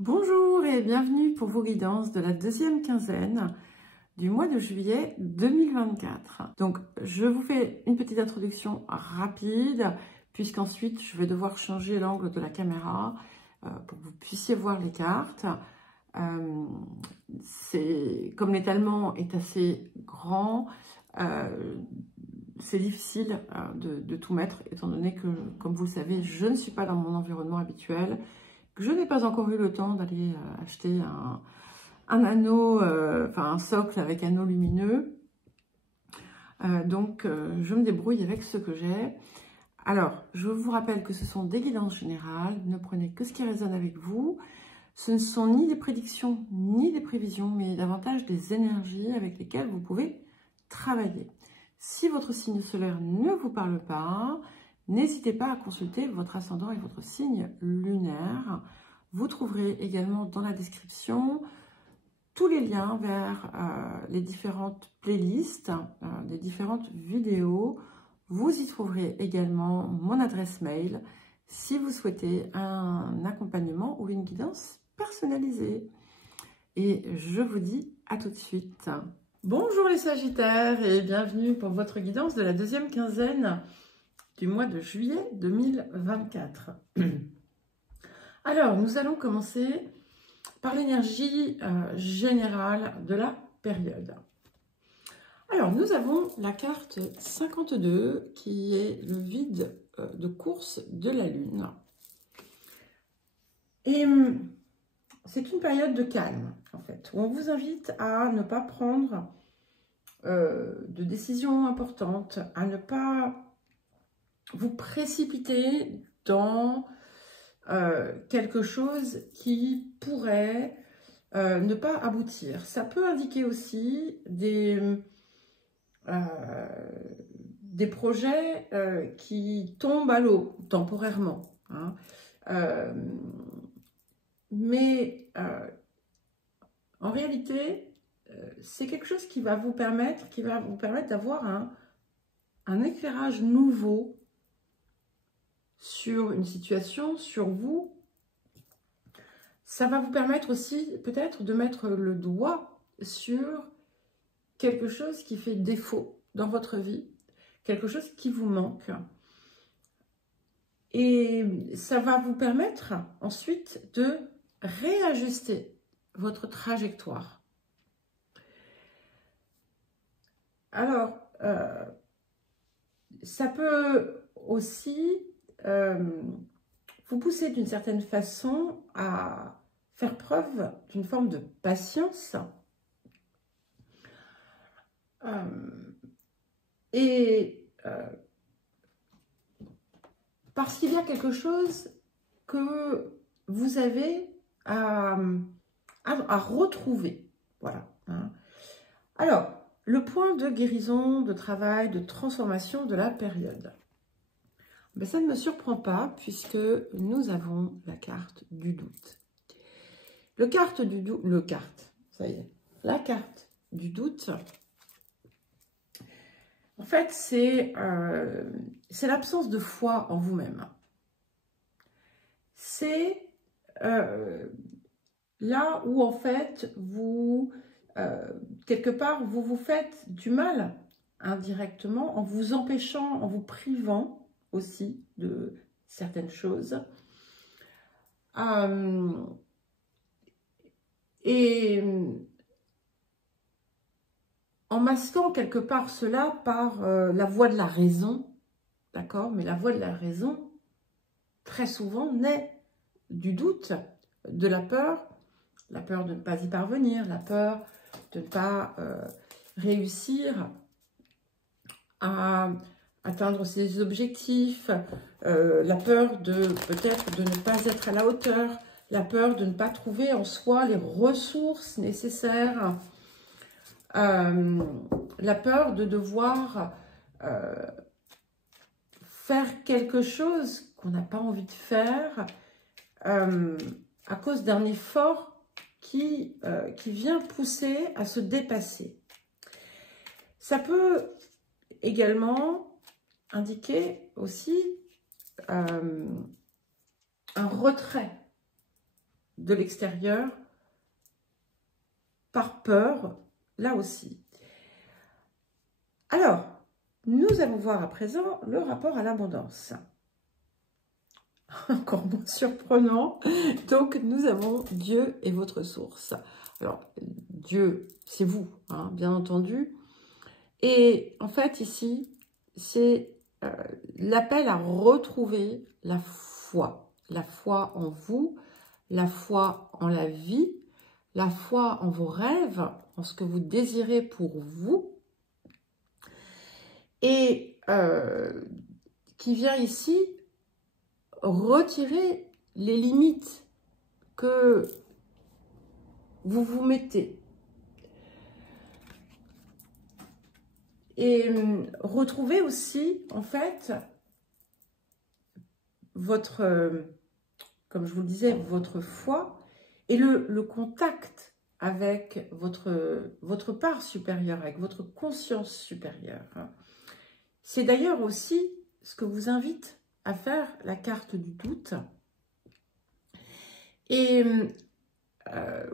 Bonjour et bienvenue pour vos guidances de la deuxième quinzaine du mois de juillet 2024. Donc, je vous fais une petite introduction rapide, puisqu'ensuite, je vais devoir changer l'angle de la caméra pour que vous puissiez voir les cartes. Comme l'étalement est assez grand, c'est difficile de tout mettre, étant donné que, comme vous le savez, je ne suis pas dans mon environnement habituel. Je n'ai pas encore eu le temps d'aller acheter un anneau, un socle avec anneau lumineux. Donc, je me débrouille avec ce que j'ai. Alors, je vous rappelle que ce sont des guidances générales. Ne prenez que ce qui résonne avec vous. Ce ne sont ni des prédictions, ni des prévisions, mais davantage des énergies avec lesquelles vous pouvez travailler. Si votre signe solaire ne vous parle pas, n'hésitez pas à consulter votre ascendant et votre signe lunaire. Vous trouverez également dans la description tous les liens vers les différentes playlists, les différentes vidéos. Vous y trouverez également mon adresse mail si vous souhaitez un accompagnement ou une guidance personnalisée. Et je vous dis à tout de suite. Bonjour les Sagittaires et bienvenue pour votre guidance de la deuxième quinzaine du mois de juillet 2024. Alors, nous allons commencer par l'énergie générale de la période. Alors, nous avons la carte 52 qui est le vide de course de la Lune. Et c'est une période de calme, en fait, où on vous invite à ne pas prendre de décisions importantes, à ne pas vous précipiter dans quelque chose qui pourrait ne pas aboutir. Ça peut indiquer aussi des projets qui tombent à l'eau temporairement. Hein. Mais en réalité, c'est quelque chose qui va vous permettre d'avoir un éclairage nouveau sur une situation, sur vous. Ça va vous permettre aussi peut-être de mettre le doigt sur quelque chose qui fait défaut dans votre vie, quelque chose qui vous manque. Et ça va vous permettre ensuite de réajuster votre trajectoire. Alors, ça peut aussi vous pousser d'une certaine façon à faire preuve d'une forme de patience parce qu'il y a quelque chose que vous avez à retrouver. Voilà. Hein. Alors, le point de guérison, de travail, de transformation de la période. Ben, ça ne me surprend pas puisque nous avons la carte du doute. La carte du doute, en fait, c'est l'absence de foi en vous-même. C'est là où, en fait, vous, quelque part, vous vous faites du mal indirectement en vous empêchant, en vous privant aussi de certaines choses. Et en masquant quelque part cela par la voie de la raison, d'accord? Mais la voie de la raison, très souvent, naît du doute, de la peur de ne pas y parvenir, la peur de ne pas réussir à atteindre ses objectifs, la peur de peut-être de ne pas être à la hauteur, la peur de ne pas trouver en soi les ressources nécessaires, la peur de devoir faire quelque chose qu'on n'a pas envie de faire à cause d'un effort qui vient pousser à se dépasser. Ça peut également indiquer aussi un retrait de l'extérieur par peur, là aussi. Alors, nous allons voir à présent le rapport à l'abondance. Encore moins surprenant. Donc, nous avons Dieu et votre source. Alors, Dieu, c'est vous, hein, bien entendu. Et en fait, ici, c'est l'appel à retrouver la foi en vous, la foi en la vie, la foi en vos rêves, en ce que vous désirez pour vous, et qui vient ici retirer les limites que vous vous mettez. Et retrouver aussi, en fait, votre, comme je vous le disais, votre foi et le contact avec votre part supérieure, avec votre conscience supérieure. C'est d'ailleurs aussi ce que vous invite à faire la carte du doute. Et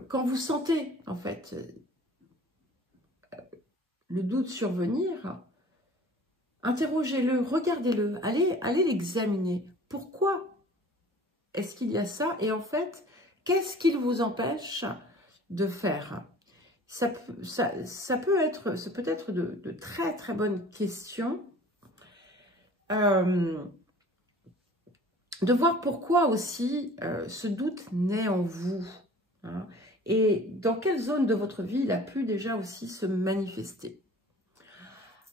quand vous sentez, en fait, le doute survenir, interrogez-le, regardez-le, allez l'examiner. Pourquoi est-ce qu'il y a ça? Et en fait, qu'est-ce qui vous empêche de faire? Ça peut être de très très bonnes questions. De voir pourquoi aussi ce doute naît en vous. Hein, et dans quelle zone de votre vie il a pu déjà aussi se manifester.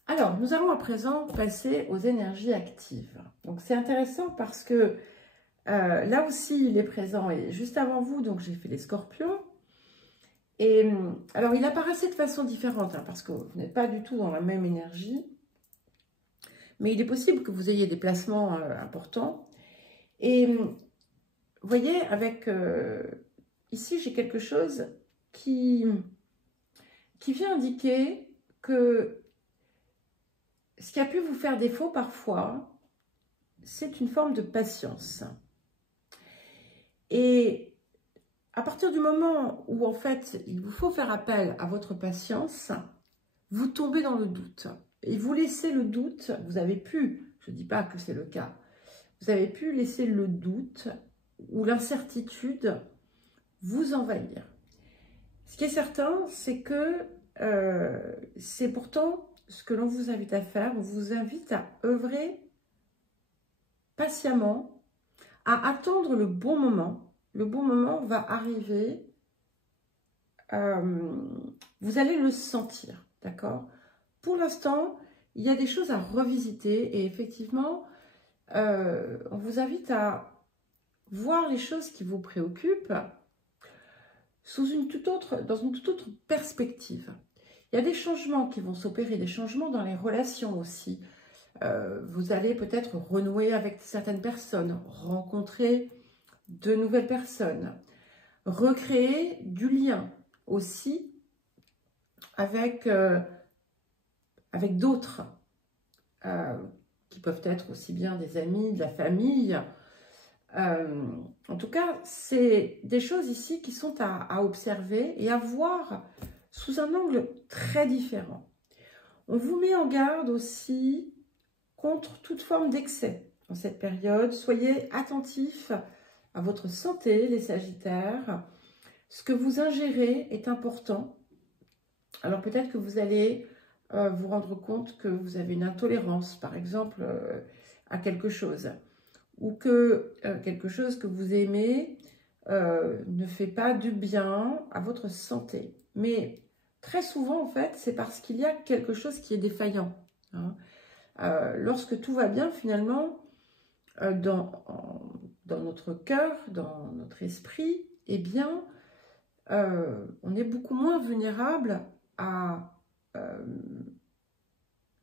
Alors, nous allons à présent passer aux énergies actives. Donc, c'est intéressant parce que là aussi, il est présent. Et juste avant vous, donc j'ai fait les scorpions. Et alors, il apparaissait de façon différente, hein, parce que vous n'êtes pas du tout dans la même énergie. Mais il est possible que vous ayez des placements importants. Et vous voyez, avec ici, j'ai quelque chose qui vient indiquer que ce qui a pu vous faire défaut parfois, c'est une forme de patience. Et à partir du moment où, en fait, il vous faut faire appel à votre patience, vous tombez dans le doute. Et vous laissez le doute, vous avez pu, je ne dis pas que c'est le cas, vous avez pu laisser le doute ou l'incertitude vous envahir. Ce qui est certain, c'est que c'est pourtant ce que l'on vous invite à faire. On vous invite à œuvrer patiemment, à attendre le bon moment. Le bon moment va arriver. Vous allez le sentir, d'accord? Pour l'instant, il y a des choses à revisiter et effectivement, on vous invite à voir les choses qui vous préoccupent dans une toute autre perspective. Il y a des changements qui vont s'opérer, des changements dans les relations aussi. Vous allez peut-être renouer avec certaines personnes, rencontrer de nouvelles personnes, recréer du lien aussi avec d'autres, qui peuvent être aussi bien des amis, de la famille. En tout cas, c'est des choses ici qui sont à observer et à voir sous un angle très différent. On vous met en garde aussi contre toute forme d'excès en cette période. Soyez attentifs à votre santé, les Sagittaires. Ce que vous ingérez est important. Alors peut-être que vous allez vous rendre compte que vous avez une intolérance, par exemple, à quelque chose. Ou que quelque chose que vous aimez ne fait pas du bien à votre santé. Mais très souvent, en fait, c'est parce qu'il y a quelque chose qui est défaillant. Hein. Lorsque tout va bien, finalement, dans notre cœur, dans notre esprit, eh bien, on est beaucoup moins vulnérable à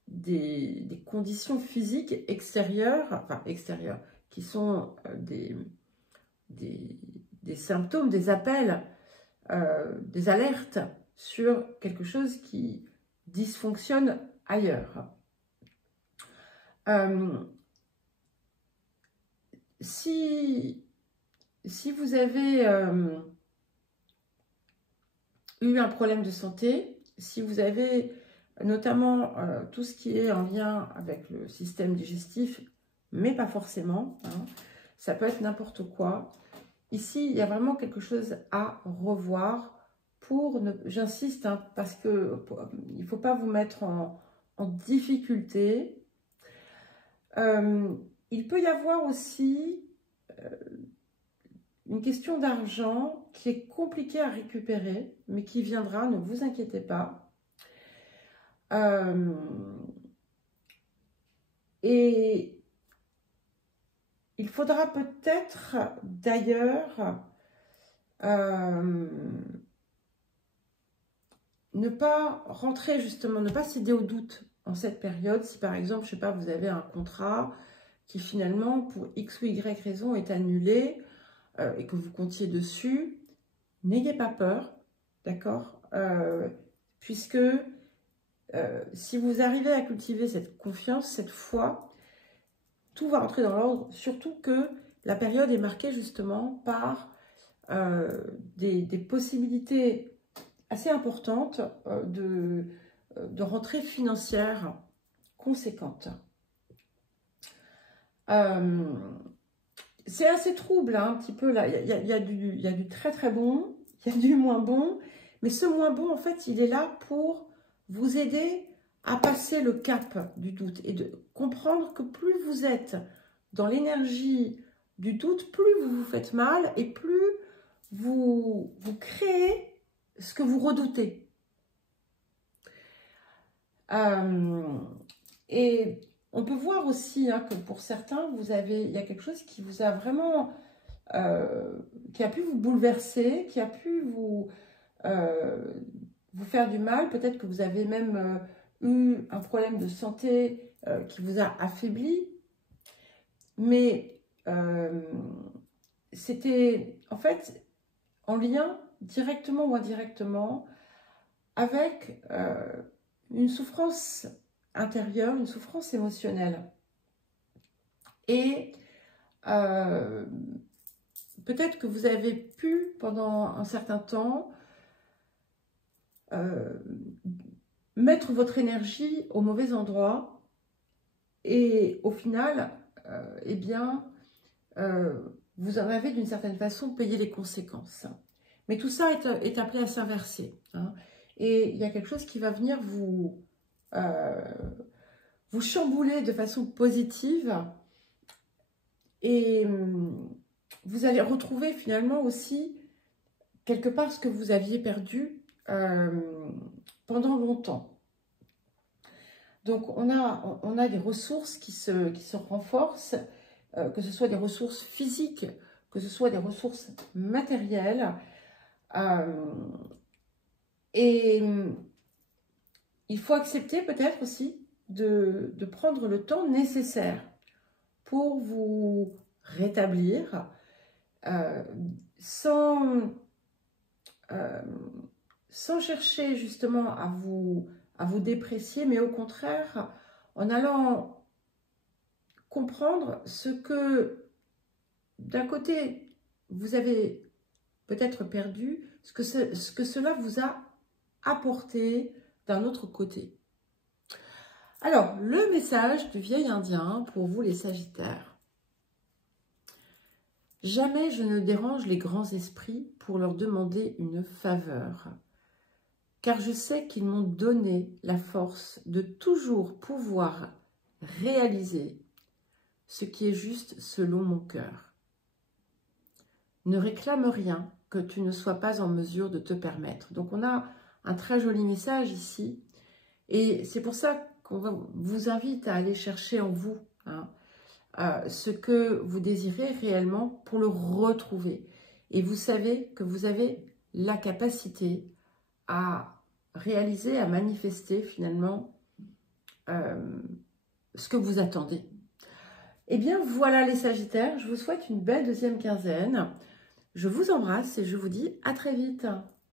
des conditions physiques extérieures, qui sont des symptômes, des appels, des alertes sur quelque chose qui dysfonctionne ailleurs. Si si vous avez eu un problème de santé, si vous avez notamment tout ce qui est en lien avec le système digestif, mais pas forcément, hein, ça peut être n'importe quoi. Ici, il y a vraiment quelque chose à revoir pour ne... J'insiste, hein, parce que il ne faut pas vous mettre en difficulté. Il peut y avoir aussi une question d'argent qui est compliquée à récupérer, mais qui viendra, ne vous inquiétez pas. Et il faudra peut-être d'ailleurs ne pas rentrer justement, ne pas céder au doute en cette période. Si par exemple, je ne sais pas, vous avez un contrat qui finalement, pour X ou Y raison, est annulé et que vous comptiez dessus, n'ayez pas peur, d'accord, puisque si vous arrivez à cultiver cette confiance, cette foi, tout va rentrer dans l'ordre, surtout que la période est marquée justement par des possibilités assez importantes de rentrée financière conséquente. C'est assez trouble, hein, un petit peu là. Il y a du très très bon, il y a du moins bon, mais ce moins bon, en fait, il est là pour vous aider à passer le cap du doute et de comprendre que plus vous êtes dans l'énergie du doute, plus vous vous faites mal et plus vous créez ce que vous redoutez. Et on peut voir aussi hein, que pour certains, il y a quelque chose qui vous a vraiment, qui a pu vous bouleverser, qui a pu vous faire du mal. Peut-être que vous avez même eu un problème de santé qui vous a affaibli. Mais c'était en fait en lien directement ou indirectement avec une souffrance intérieure, une souffrance émotionnelle. Et peut-être que vous avez pu, pendant un certain temps, mettre votre énergie au mauvais endroit et au final, eh bien, vous en avez d'une certaine façon payé les conséquences. Mais tout ça est appelé à s'inverser. Hein. Et il y a quelque chose qui va venir vous chambouler de façon positive et vous allez retrouver finalement aussi quelque part ce que vous aviez perdu pendant longtemps. Donc on a des ressources qui se renforcent, que ce soit des ressources physiques, que ce soit des ressources matérielles. Et il faut accepter peut-être aussi de prendre le temps nécessaire pour vous rétablir sans chercher justement à vous déprécier, mais au contraire, en allant comprendre ce que, d'un côté, vous avez peut-être perdu, ce que cela vous a apporté d'un autre côté. Alors, le message du vieil indien pour vous les Sagittaires. Jamais je ne dérange les grands esprits pour leur demander une faveur, car je sais qu'ils m'ont donné la force de toujours pouvoir réaliser ce qui est juste selon mon cœur. Ne réclame rien que tu ne sois pas en mesure de te permettre. Donc on a un très joli message ici, et c'est pour ça qu'on vous invite à aller chercher en vous hein, ce que vous désirez réellement pour le retrouver. Et vous savez que vous avez la capacité à réaliser, à manifester finalement ce que vous attendez. Eh bien voilà les Sagittaires, je vous souhaite une belle deuxième quinzaine. Je vous embrasse et je vous dis à très vite.